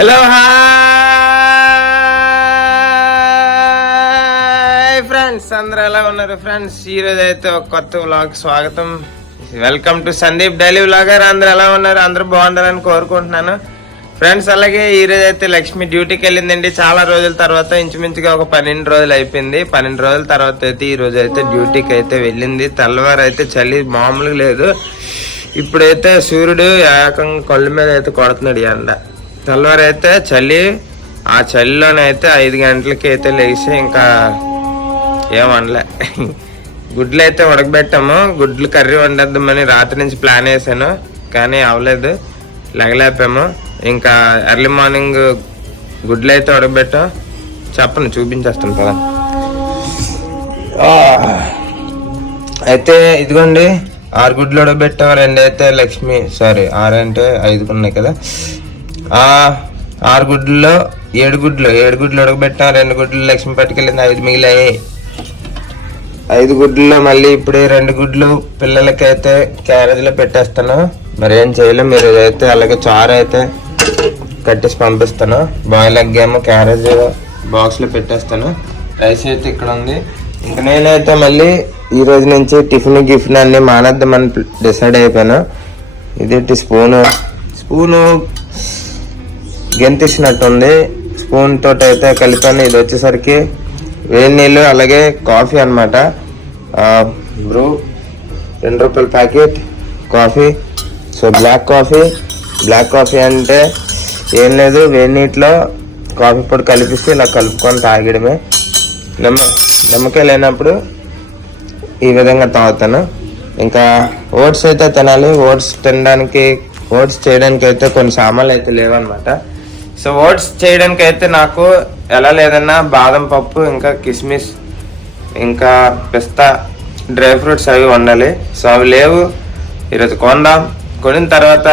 Hello hi friends, అందరూ ఎలా ఉన్నారు ఫ్రెండ్స్? ఈరోజు అయితే ఒక కొత్త వ్లాగ్ స్వాగతం. Welcome to Sandeep daily vlogger. అందరూ ఎలా ఉన్నారు? అందరూ బాగుండాలని కోరుకుంటున్నాను ఫ్రెండ్స్. అలాగే ఈరోజు అయితే లక్ష్మి డ్యూటీకి వెళ్ళిందండి. చాలా రోజుల తర్వాత, ఇంచుమించుగా ఒక 12 రోజులు అయిపోయింది. 12 రోజుల తర్వాత అయితే ఈ రోజు అయితే డ్యూటీకి అయితే వెళ్ళింది. తెల్లవారు అయితే చలి మామూలుగా లేదు. ఇప్పుడైతే సూర్యుడు ఏకంగా కళ్ళు మీద అయితే కొడుతున్నాడు ఎండ. తెల్లవారు అయితే చలి, ఆ చలిలోనైతే 5 గంటలకి అయితే లేచి ఇంకా ఏమనలే, గుడ్లు అయితే ఉడకబెట్టాము. గుడ్లు కర్రీ వండేద్దామని రాత్రి నుంచి ప్లాన్ వేసాను, కానీ అవ్వలేదు, లెగలేపాము. ఇంకా ఎర్లీ మార్నింగ్ గుడ్లు అయితే ఉడకబెట్టాం. చెప్పను, చూపించేస్తాను కదా. అయితే ఇదిగోండి 6 గుడ్లు ఉడకబెట్టాం. 2 అయితే లక్ష్మి, సారీ 6 అంటే 5 ఉన్నాయి కదా. 6 గుడ్లలో 7 గుడ్లు ఉడకబెట్టాం. 2 గుడ్లు లక్ష్మి పట్టుకెళ్ళింది, 5 మిగిలాయి. 5 గుడ్లలో మళ్ళీ ఇప్పుడే 2 గుడ్లు పిల్లలకైతే క్యారేజ్లో పెట్టేస్తాను. మరి ఏం చేయలేం. మీరు అయితే అలాగే చారు అయితే కట్టేసి పంపిస్తాను. బాయిల్ ఎగ్ ఏమో క్యారేజ్ బాక్స్లో పెట్టేస్తాను. రైస్ అయితే ఇక్కడ ఉంది. ఇంకా నేనైతే మళ్ళీ ఈ రోజు నుంచి టిఫిన్ అన్ని మానేద్దామని డిసైడ్ అయిపోయాను. ఇదేంటి స్పూను గెంతిసినట్టుంది. స్పూన్ తోటి అయితే కలిపాను. ఇది వచ్చేసరికి వేడి నీళ్ళు అలాగే కాఫీ అనమాట. బ్రూ 2 రూపాయల packet coffee. So black coffee అంటే ఏం లేదు, వేడి నీటిలో కాఫీ పొడి కలిపిస్తే ఇలా కలుపుకొని తాగడమే. నిమ్మకాయ లేనప్పుడు ఈ విధంగా తాగుతాను. ఇంకా ఓట్స్ అయితే తినాలి. ఓట్స్ చేయడానికి అయితే కొన్ని సామాన్లు అయితే లేవన్నమాట. సో ఓట్స్ చేయడానికి అయితే నాకు ఎలా లేదన్నా బాదం పప్పు, ఇంకా కిస్మిస్, ఇంకా పిస్తా, డ్రై ఫ్రూట్స్ అవి ఉండాలి. సో అవి లేవు. ఈరోజు కొనిన తర్వాత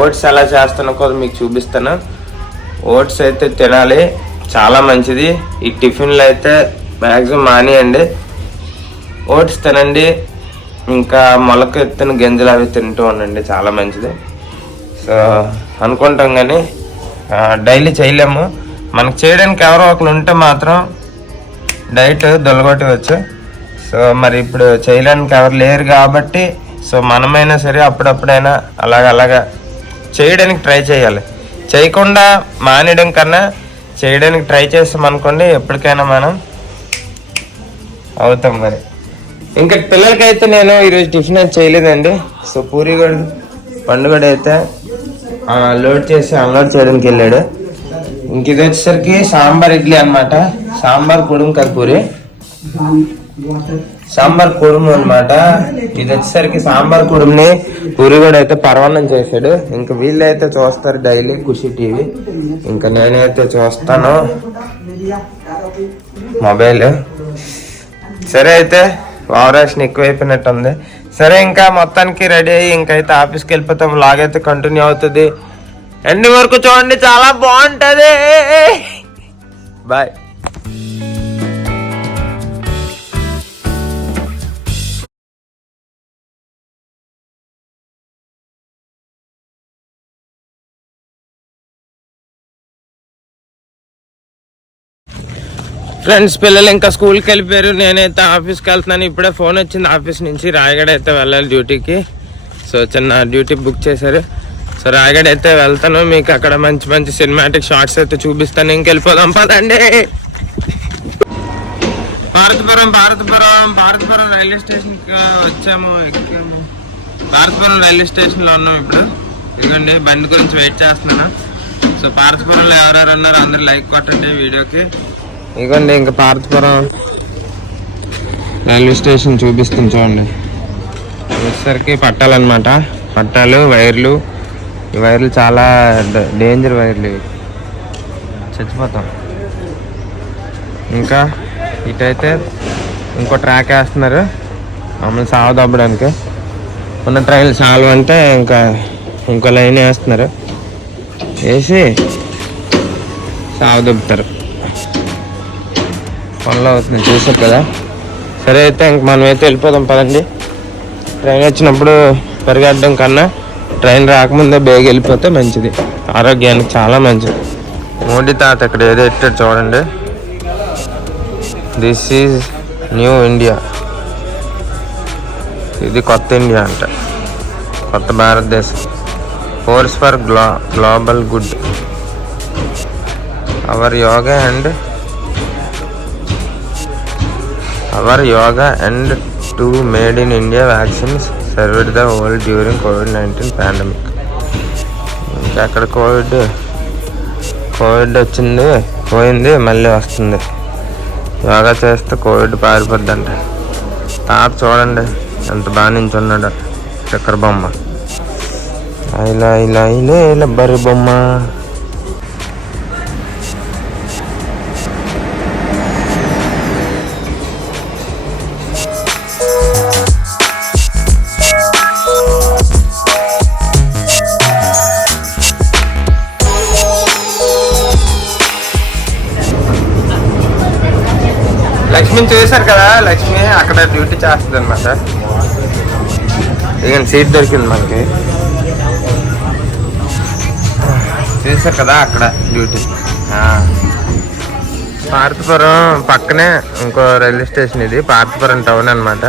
ఓట్స్ ఎలా చేస్తానో కూడా మీకు చూపిస్తాను. ఓట్స్ అయితే తినాలి, చాలా మంచిది. ఈ టిఫిన్లో అయితే మ్యాక్సిమం మానేయండి, ఓట్స్ తినండి. ఇంకా మొలక ఎత్తిన గింజలు అవి తింటూ ఉండండి, చాలా మంచిది. సో అనుకుంటాం కానీ డైలీ చేయలేము. మనకు చేయడానికి ఎవరో ఒకరు ఉంటే మాత్రం డైట్ దొలగొట్టవచ్చు. సో మరి ఇప్పుడు చేయడానికి ఎవరు లేరు కాబట్టి, సో మనమైనా సరే అప్పుడప్పుడైనా అలాగా చేయడానికి ట్రై చేయాలి. చేయకుండా మానేయడం కన్నా చేయడానికి ట్రై చేస్తాం అనుకోండి, ఎప్పటికైనా మనం అవుతాం. మరి ఇంకా పిల్లలకైతే నేను ఈరోజు టిఫిన్ అయితే చేయలేదండి. సో పూరి కూడా పండుగ అయితే లోడ్ చేసి అన్లోడ్ చేయడానికి వెళ్ళాడు. ఇంక ఇది వచ్చేసరికి సాంబార్ ఇడ్లీ అనమాట. సాంబార్ కుడుము కాదు, సాంబార్ కుడుము అనమాట. ఇది వచ్చేసరికి సాంబార్ కుడుముని పూరి కూడా అయితే పరవాన్నం చేశాడు. ఇంకా వీళ్ళు అయితే చూస్తారు డైలీ ఖుషి టీవీ. ఇంకా నేనైతే చూస్తాను మొబైల్. సరే అయితే వావరాషన్ ఎక్కువైపోయినట్టుంది. సరే ఇంకా మొత్తానికి రెడీ అయ్యి ఇంకైతే ఆఫీస్కి వెళ్ళిపోతాం. లాగైతే కంటిన్యూ అవుతుంది. ఎండ్ వరకు చూడండి, చాలా బాగుంటుంది. బాయ్. ఫ్రెండ్స్, పిల్లలు ఇంకా స్కూల్కి వెళ్ళిపోయారు. నేనైతే ఆఫీస్కి వెళ్తున్నాను. ఇప్పుడే ఫోన్ వచ్చింది ఆఫీస్ నుంచి. రాయగడ అయితే వెళ్ళాలి డ్యూటీకి. సో చిన్న డ్యూటీ బుక్ చేశారు. సో రాయగడ అయితే వెళ్తాను. మీకు అక్కడ మంచి మంచి సినిమాటిక్ షార్ట్స్ అయితే చూపిస్తాను. ఇంకెళ్ళిపోదాం పదండి. భారతపురం రైల్వే స్టేషన్కి ఎక్కాము. భారతపురం రైల్వే స్టేషన్లో ఉన్నాం ఇప్పుడు. ఇదిగోండి బండి గురించి వెయిట్ చేస్తున్నాను. సో భారతపురంలో ఎవరెవరు ఉన్నారో అందరూ లైక్ కొట్టండి వీడియోకి. ఇదిగోండి ఇంకా భారతపురం రైల్వే స్టేషన్ చూపిస్తుంది చూడండి. వచ్చేసరికి పట్టాలన్నమాట. పట్టాలు, వైర్లు. ఈ వైర్లు చాలా డేంజర్ వైర్లు, చచ్చిపోతాం. ఇంకా ఇటైతే ఇంకో ట్రాక్ వేస్తున్నారు మమ్మల్ని సావదబ్బడానికి. ఉన్న ట్రైన్లు చాలు అంటే ఇంకా ఇంకో లైన్ వేస్తున్నారు. వేసి సావదొబ్బుతారు. పనులు అవుతుంది, చూసారు కదా. సరే అయితే ఇంక మనమైతే వెళ్ళిపోదాం పదండి. ట్రైన్ వచ్చినప్పుడు పరిగెట్టడం కన్నా ట్రైన్ రాకముందే బేగ వెళ్ళిపోతే మంచిది, ఆరోగ్యానికి చాలా మంచిది. మోడీ తాత ఇక్కడ ఏదో ఎట్టాడు చూడండి. This is new India. ఇది కొత్త ఇండియా అంట, కొత్త భారతదేశం. Force for global good. Our yoga and two made in India vaccines served the world during COVID-19 pandemic. ఇంకా అక్కడ కోవిడ్ వచ్చింది, పోయింది, మళ్ళీ వస్తుంది. యోగా చేస్తే కోవిడ్ పారిపోద్దంట. తాత చూడండి ఎంత బాగా నించున్నాడు, చక్కెర బొమ్మ. ఇలా ఇలా ఇలా ఇలా బర్రె బొమ్మ. లక్ష్మిని చూసారు కదా, లక్ష్మి అక్కడ డ్యూటీ చేస్తుంది అనమాట. ఇక సీట్ దొరికింది మనకి, చూసారు కదా అక్కడ డ్యూటీ. పార్థపురం పక్కనే ఇంకో రైల్వే స్టేషన్, ఇది పార్థపురం టౌన్ అనమాట.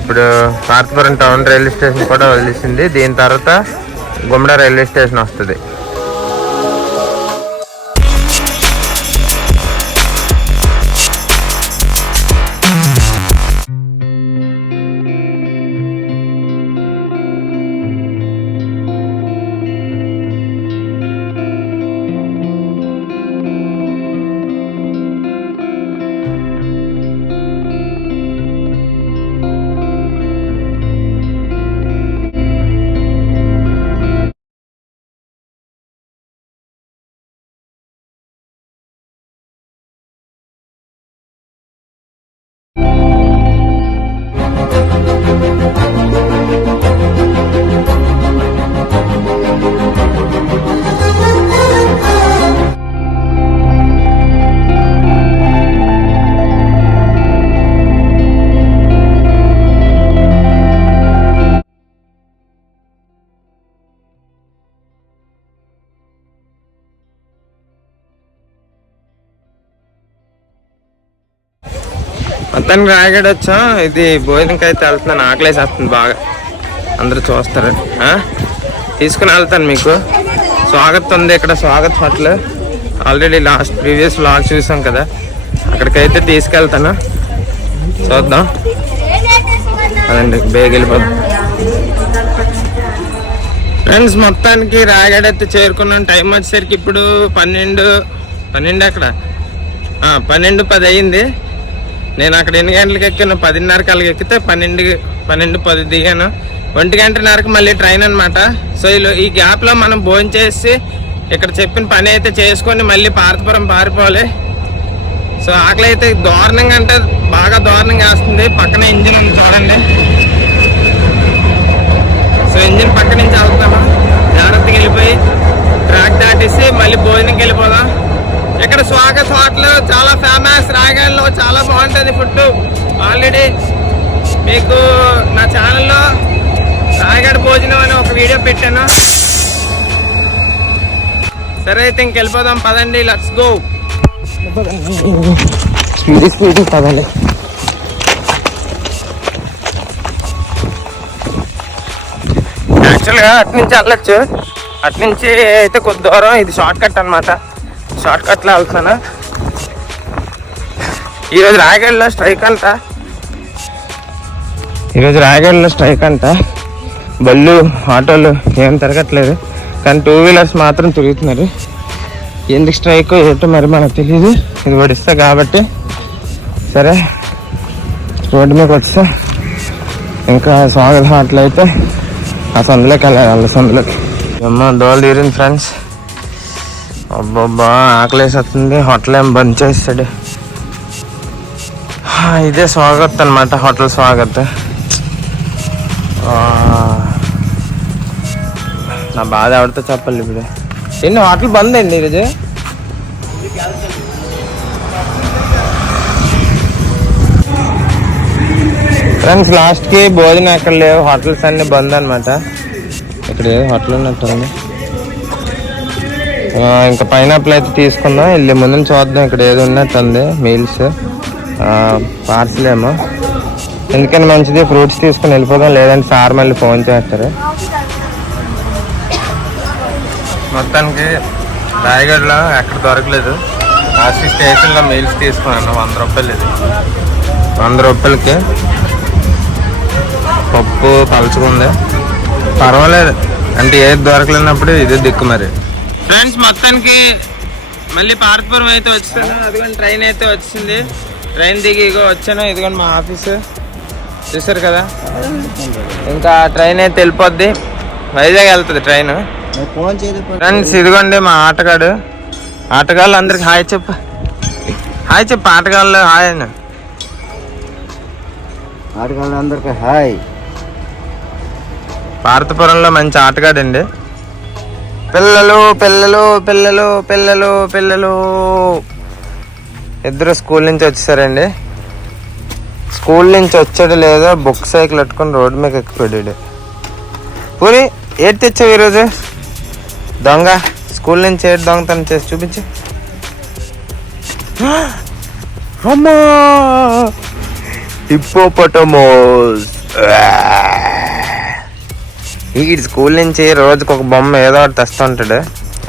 ఇప్పుడు పార్థపురం టౌన్ రైల్వే స్టేషన్ కూడా వదిలేసింది. దీని తర్వాత గుమ్మడ రైల్వే స్టేషన్ వస్తుంది. మొత్తానికి రాయగడ వచ్చాం. ఇది భోజనంకి అయితే వెళ్తున్నాను, ఆకలేసి వస్తుంది బాగా. అందరూ చూస్తారు, తీసుకుని వెళ్తాను. మీకు స్వాగత్ ఉంది ఇక్కడ, Swagat hotel. Already previous vlog చూసాం కదా, అక్కడికైతే తీసుకెళ్తాను. చూద్దాం అదండి, బేగ వెళ్ళిపోద్దాం. ఫ్రెండ్స్ మొత్తానికి రాయగడ అయితే చేరుకున్నాం. టైం వచ్చేసరికి ఇప్పుడు 12 అక్కడ 12:10 అయ్యింది. నేను అక్కడ ఎన్ని గంటలకు ఎక్కాను, 10:30కి అలాగ ఎక్కితే 12:10 దిగాను. 1:30కి మళ్ళీ ట్రైన్ అనమాట. సో ఈ గ్యాప్లో మనం భోజనం చేసి ఇక్కడ చెప్పిన పని అయితే చేసుకొని మళ్ళీ పార్థపురం పారిపోవాలి. సో ఆకలి అయితే దారుణంగా, అంటే బాగా దారుణంగా వేస్తుంది. పక్కన ఇంజిన్ ఉంది చూడండి. సో ఇంజిన్ పక్క నుంచి వెళ్తాము, జాగ్రత్తగా వెళ్ళిపోయి ట్రాక్ దాటేసి మళ్ళీ భోజనంకి వెళ్ళిపోదాం. ఇక్కడ స్వాగత్ హోటల్ చాలా ఫేమస్, రాయగడలో చాలా బాగుంటుంది ఫుడ్. ఆల్రెడీ మీకు నా ఛానల్లో రాయగడ భోజనం అని ఒక వీడియో పెట్టాను. సరే అయితే ఇంకెళ్ళిపోదాం, పదండి, లెట్స్ గో. పదండి. యాక్చువల్గా అట్నుంచి వెళ్ళచ్చు, అట్నుంచి అయితే కొద్ది దూరం. ఇది షార్ట్ కట్ అనమాట, షార్ట్ కట్లో వెళ్తాను. ఈరోజు రాయగడలో స్ట్రైక్ అంట. బళ్ళు ఆటోలు ఏం తిరగట్లేదు, కానీ 2 వీలర్స్ మాత్రం తిరుగుతున్నారు. ఎందుకు స్ట్రైక్ ఏంటో మరి మనకు తెలియదు. ఇది ఒడిస్తా కాబట్టి సరే రోడ్డు మీద వస్తా. ఇంకా స్వాగత హోటల్ అయితే ఆ సందులోకి వెళ్ళాలి, సందులోకి. అమ్మ దోలు తీరింది ఫ్రెండ్స్. అబ్బబ్బా ఆకలేసి వస్తుంది. హోటల్ ఏం బంద్ చేస్తాడు. ఇదే స్వాగత్ అనమాట, హోటల్ స్వాగత్. నా బాధ ఎవరితో చెప్పాలి ఇప్పుడు. ఎన్ని హోటల్ బంద్ అయింది ఈరోజు. ఫ్రెండ్స్ లాస్ట్కి భోజనం ఎక్కడ లేవు, హోటల్స్ అన్ని బంద్ అనమాట. ఇక్కడ ఏదో హోటల్ ఉన్నట్టుంది. ఇంకా పైనాపిల్ అయితే తీసుకుందాం. వెళ్ళి ముందు చూద్దాం ఇక్కడ ఏది ఉన్నట్టు ఉంది. మీల్స్ పార్సల్ ఏమో, ఎందుకని మంచిది ఫ్రూట్స్ తీసుకుని వెళ్ళిపోదాం, లేదంటే సార్ మళ్ళీ ఫోన్ చేస్తారు. మొత్తానికి రాయగఢ్లో ఎక్కడ దొరకలేదు. లాస్ట్ స్టేషన్లో మీల్స్ తీసుకున్నాను. 100 రూపాయలు ఇది. 100 రూపాయలకి పప్పు పలుచుకుంది, పర్వాలేదు. అంటే ఏది దొరకలేనప్పుడు ఇదే దిక్కు మరి. ఫ్రెండ్స్ మొత్తానికి మళ్ళీ పార్వతీపురం అయితే వచ్చాను. అదిగోండి ట్రైన్ అయితే వచ్చింది. ట్రైన్ దిగి ఇగో వచ్చాను. ఇదిగోండి మా ఆఫీసు చూసారు కదా. ఇంకా ట్రైన్ అయితే వెళ్ళిపోద్ది, వైజాగ్ వెళ్తుంది ట్రైన్. ఫ్రెండ్స్ ఇదిగోండి మా ఆటగాళ్ళు అందరికి హాయ్ చెప్పు. హాయ్ చెప్పు ఆటగాళ్ళు. హాయ్ అని ఆటగాళ్ళు అందరికి హాయ్. పార్వతీపురంలో మంచి ఆటగాడండి. పిల్లలు పిల్లలు పిల్లలు పిల్లలు పిల్లలు ఇద్దరు స్కూల్ నుంచి వచ్చేసారండి. స్కూల్ నుంచి వచ్చాడు లేదో బుక్ సైకిల్ పెట్టుకుని రోడ్డు మీద ఎక్కిపోయాడు. పూరి ఏడు తెచ్చావు ఈరోజు? దొంగ స్కూల్ నుంచి ఏడు దొంగతనం చేసి చూపించు. అమ్మా హిప్పోపటమోస్. ఈ స్కూల్ నుంచి రోజుకి ఒక బొమ్మ ఏదో ఒకటి తెస్తూ ఉంటాడు.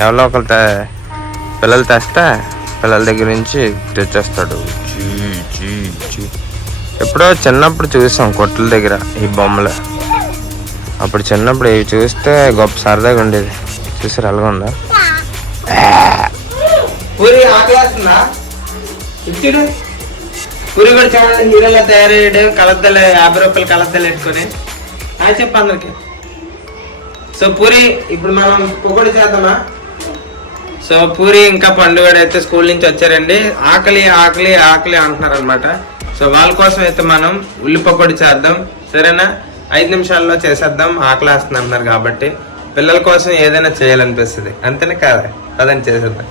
ఎవరో ఒకరు పిల్లలు తెస్తే పిల్లల దగ్గర నుంచి తెచ్చేస్తాడు. ఎప్పుడో చిన్నప్పుడు చూసాం కొట్ల దగ్గర ఈ బొమ్మలు. అప్పుడు చిన్నప్పుడు ఇవి చూస్తే గొప్ప సరదాగా ఉండేది. చూసారు అలాగా ఉందా? పూరి ఆకలేస్తుందా? ఇచ్చుడు పూరి కూడా చూడండి హీరోలా తయారయ్యాడు. కలద్దలు 50 రూపాయలు కలద్దలు పెట్టుకొని హాయ్ చెప్పు అందరికి. సో పూరి ఇప్పుడు మనం పొగడి చేద్దామా? సో పూరి ఇంకా పండుగ అయితే స్కూల్ నుంచి వచ్చారండి. ఆకలి ఆకలి ఆకలి అంటున్నారు అనమాట. సో వాళ్ళ కోసం అయితే మనం ఉల్లి పకోడీ చేద్దాం, సరేనా? 5 నిమిషాల్లో చేసేద్దాం. ఆకలి వేస్తుంది అంటున్నారు కాబట్టి పిల్లల కోసం ఏదైనా చేయాలనిపిస్తుంది, అంతేనే కాదా? అదని చేసేద్దాం.